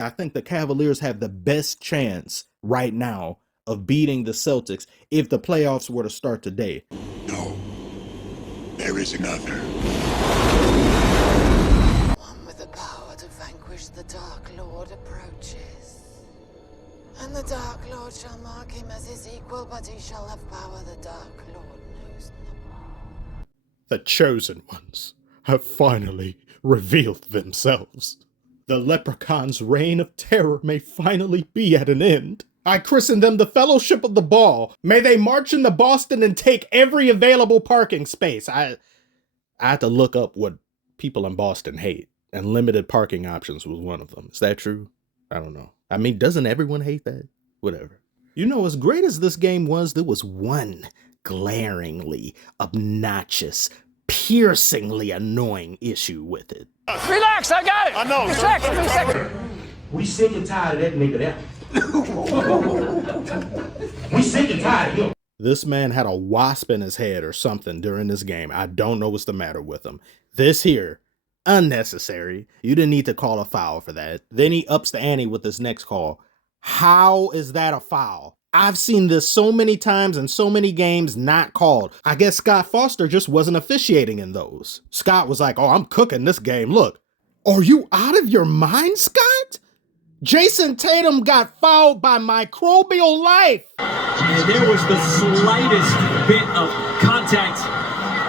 I think the Cavaliers have the best chance right now of beating the Celtics if the playoffs were to start today. No, there is another. One with the power to vanquish the Dark Lord approaches. And the Dark Lord shall mark him as his equal, but he shall have power the Dark Lord knows not. The chosen ones have finally revealed themselves. The leprechaun's reign of terror may finally be at an end. I christen them the Fellowship of the Ball. May they march into Boston and take every available parking space. I had to look up what people in Boston hate, and limited parking options was one of them. Is that true? I don't know. I mean, doesn't everyone hate that? Whatever. You know, as great as this game was, there was one glaringly obnoxious, piercingly annoying issue with it. Relax, I got it. I know. Give me a second. We sick and tired of that nigga there. We sick and tired of him. This man had a wasp in his head or something during this game. I don't know what's the matter with him. This here, unnecessary. You didn't need to call a foul for that. Then he ups the ante with this next call. How is that a foul? I've seen this so many times in so many games not called. I guess Scott Foster just wasn't officiating in those. Scott was like, oh, I'm cooking this game. Look, are you out of your mind, Scott? Jason Tatum got fouled by microbial life. And there was the slightest bit of contact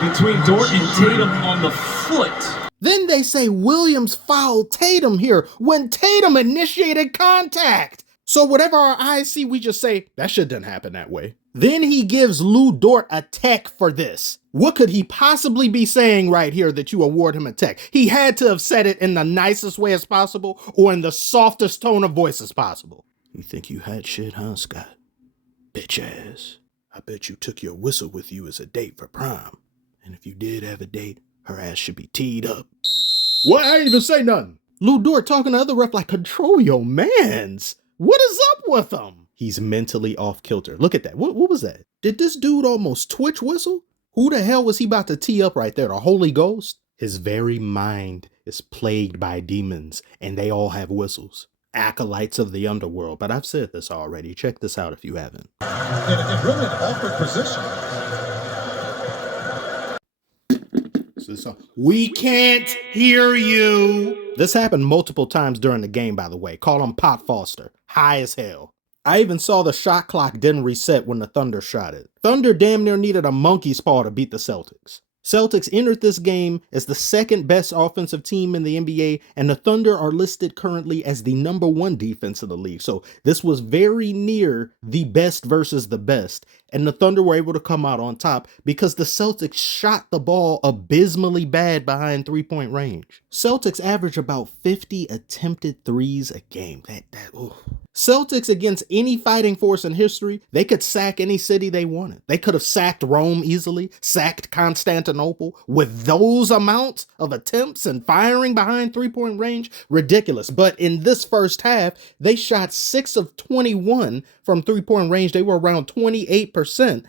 between Dort and Tatum on the foot. Then they say Williams fouled Tatum here when Tatum initiated contact. So whatever our eyes see, we just say, that shit didn't happen that way. Then he gives Lu Dort a tech for this. What could he possibly be saying right here that you award him a tech? He had to have said it in the nicest way as possible or in the softest tone of voice as possible. You think you had shit, huh, Scott? Bitch ass. I bet you took your whistle with you as a date for prom. And if you did have a date, her ass should be teed up. What? I didn't even say nothing. Lu Dort talking to other ref like, control your mans. What is up with him? He's mentally off kilter. Look at that. What was that? Did this dude almost twitch whistle? Who the hell was he about to tee up right there? The Holy Ghost? His very mind is plagued by demons, and they all have whistles. Acolytes of the underworld. But I've said this already. Check this out if you haven't. In really an awkward position. We can't hear you. This happened multiple times during the game, by the way. Call him Pot Foster. High as hell. I even saw the shot clock didn't reset when the Thunder shot it. Thunder damn near needed a monkey's paw to beat the Celtics. Celtics entered this game as the second best offensive team in the NBA, and the Thunder are listed currently as the #1 defense in the league. So this was very near the best versus the best, and the Thunder were able to come out on top because the Celtics shot the ball abysmally bad behind three-point range. Celtics average about 50 attempted threes a game. Celtics against any fighting force in history, they could sack any city they wanted. They could have sacked Rome easily, sacked Constantinople with those amounts of attempts and firing behind three-point range. Ridiculous. But in this first half, they shot 6 of 21 from three-point range. They were around 28%.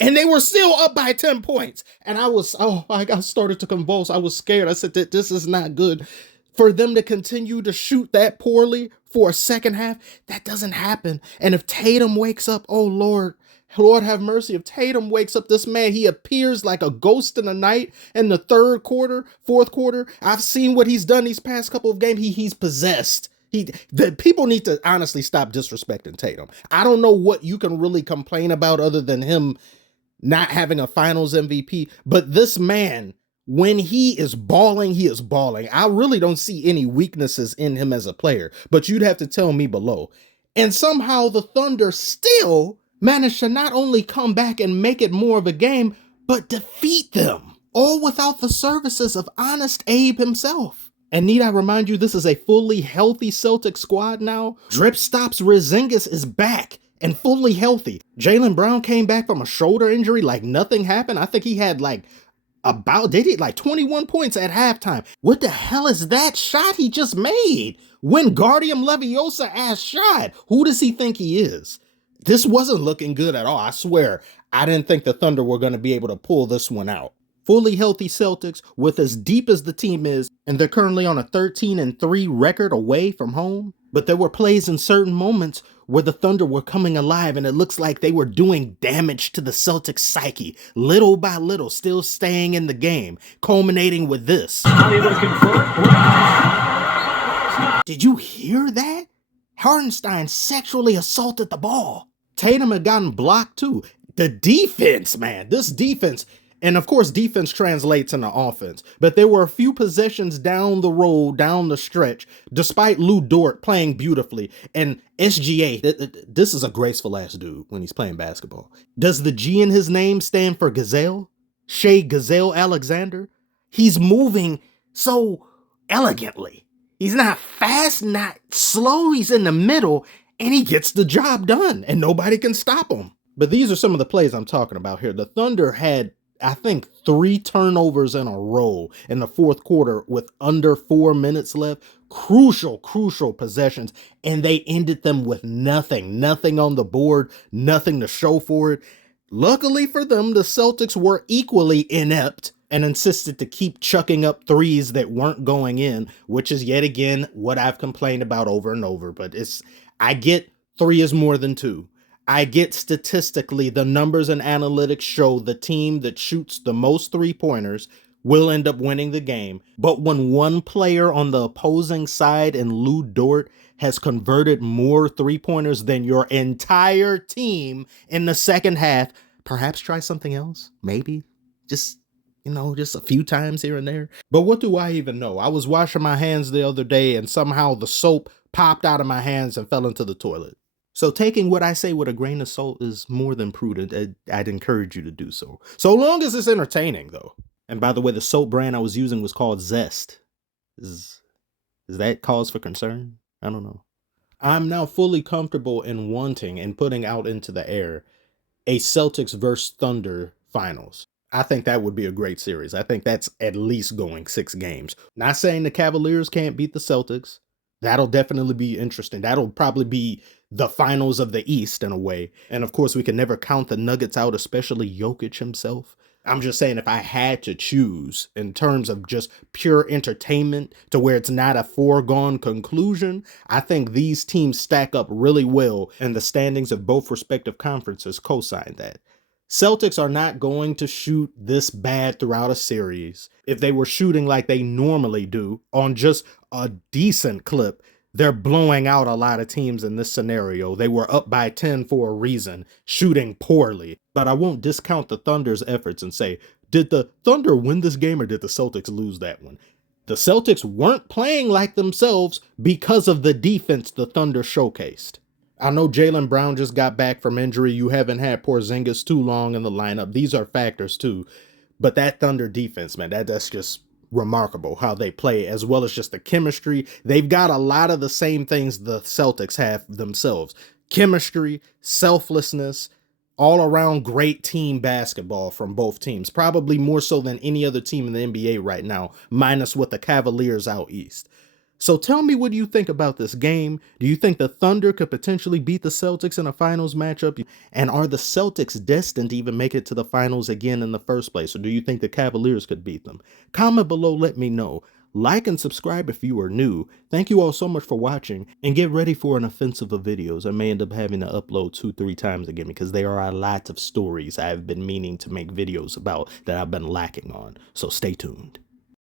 And they were still up by 10 points. And I started to convulse. I was scared. I said, this is not good. For them to continue to shoot that poorly for a second half, that doesn't happen. And if Tatum wakes up, oh Lord have mercy. If Tatum wakes up, this man, he appears like a ghost in the night in the third quarter, fourth quarter. I've seen what he's done these past couple of games. He's possessed. The people need to honestly stop disrespecting Tatum. I don't know what you can really complain about other than him not having a finals MVP, but this man, when he is balling, he is balling. I really don't see any weaknesses in him as a player, but you'd have to tell me below. And somehow the Thunder still managed to not only come back and make it more of a game, but defeat them, all without the services of Honest Abe himself. And need I remind you, this is a fully healthy Celtic squad now. Drip Stops Porzingis is back and fully healthy. Jaylen Brown came back from a shoulder injury like nothing happened. I think he had like 21 points at halftime. What the hell is that shot he just made? Wingardium Leviosa ass shot. Who does he think he is? This wasn't looking good at all. I swear, I didn't think the Thunder were going to be able to pull this one out. Fully healthy Celtics with as deep as the team is, and they're currently on a 13-3 record away from home. But there were plays in certain moments where the Thunder were coming alive and it looks like they were doing damage to the Celtics psyche, little by little, still staying in the game, culminating with this. Unable to convert. Did you hear that? Hartenstein sexually assaulted the ball. Tatum had gotten blocked too. The defense, man, this defense. And of course, defense translates into offense. But there were a few possessions down the road, down the stretch, despite Lu Dort playing beautifully. And SGA, this is a graceful ass dude when he's playing basketball. Does the G in his name stand for Gazelle? Shea Gilgeous-alexander? He's moving so elegantly. He's not fast, not slow. He's in the middle and he gets the job done and nobody can stop him. But these are some of the plays I'm talking about here. The Thunder had, I think, 3 turnovers in a row in the fourth quarter with under 4 minutes left. Crucial possessions. And they ended them with nothing on the board, nothing to show for it. Luckily for them, the Celtics were equally inept and insisted to keep chucking up threes that weren't going in, which is yet again what I've complained about over and over. But I get 3 is more than 2. I get statistically the numbers and analytics show the team that shoots the most 3-pointers will end up winning the game. But when one player on the opposing side and Lu Dort has converted more 3-pointers than your entire team in the second half, perhaps try something else. Maybe just a few times here and there. But what do I even know? I was washing my hands the other day and somehow the soap popped out of my hands and fell into the toilet. So taking what I say with a grain of salt is more than prudent. I'd encourage you to do so. So long as it's entertaining, though. And by the way, the soap brand I was using was called Zest. Is that cause for concern? I don't know. I'm now fully comfortable in wanting and putting out into the air a Celtics versus Thunder finals. I think that would be a great series. I think that's at least going 6 games. Not saying the Cavaliers can't beat the Celtics. That'll definitely be interesting. That'll probably be the finals of the East in a way. And of course, we can never count the Nuggets out, especially Jokic himself. I'm just saying if I had to choose in terms of just pure entertainment to where it's not a foregone conclusion, I think these teams stack up really well and the standings of both respective conferences co-sign that. Celtics are not going to shoot this bad throughout a series. If they were shooting like they normally do on just a decent clip, they're blowing out a lot of teams in this scenario. They were up by 10 for a reason, shooting poorly. But I won't discount the Thunder's efforts and say, did the Thunder win this game or did the Celtics lose that one? The Celtics weren't playing like themselves because of the defense the Thunder showcased. I know Jaylen Brown just got back from injury. You haven't had Porzingis too long in the lineup. These are factors too. But that Thunder defense, man, that's just remarkable how they play, as well as just the chemistry. They've got a lot of the same things the Celtics have themselves. Chemistry, selflessness, all around great team basketball from both teams. Probably more so than any other team in the NBA right now, minus with the Cavaliers out east. So tell me, what do you think about this game? Do you think the Thunder could potentially beat the Celtics in a finals matchup? And are the Celtics destined to even make it to the finals again in the first place? Or do you think the Cavaliers could beat them? Comment below, let me know. Like and subscribe if you are new. Thank you all so much for watching, and get ready for an offensive of videos. I may end up having to upload 2-3 times again because there are a lot of stories I've been meaning to make videos about that I've been lacking on. So stay tuned.